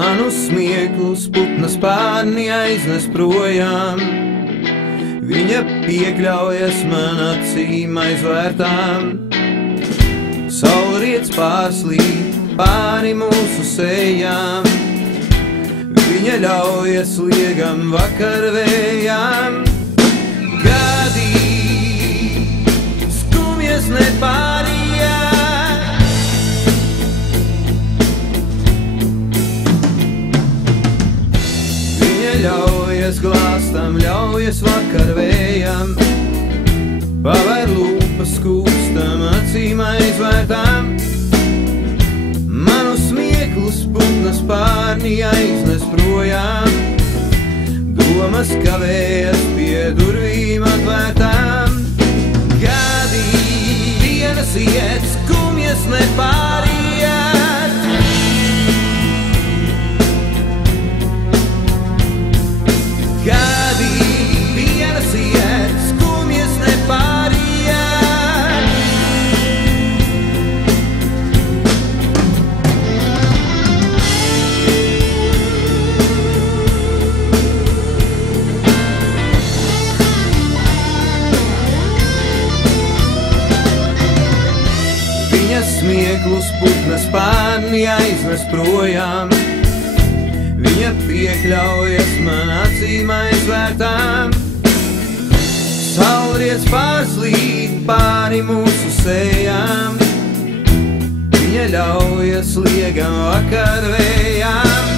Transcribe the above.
Manu smieklus putnas pārni aiznes projām. Viņa piekļaujas man acīm aizvērtām. Saulriets pārslīd pāri mūsu sejām. Viņa ļaujas liegam vakarvējām. Gadi skumjas nepārījā. Viņa ļaujas glāstam, ļaujas vakarvējām. Pavēr lūpas kūstam, acīm aizvērtām. Manu smieklus putnas pārni aiznes projām. Domas kavējas pie durvīm atvērtām. Gadi dienas iet, skumjas nepāriet. Gadi dienas iet, skumjas nepāriet. Smieklus putnas pārni aiznes projām. Viņa piekļaujas man acīm aizvērtām. Saulriets pārslīd pāri mūsu sejām. Viņa ļaujas liegam vakarvējām.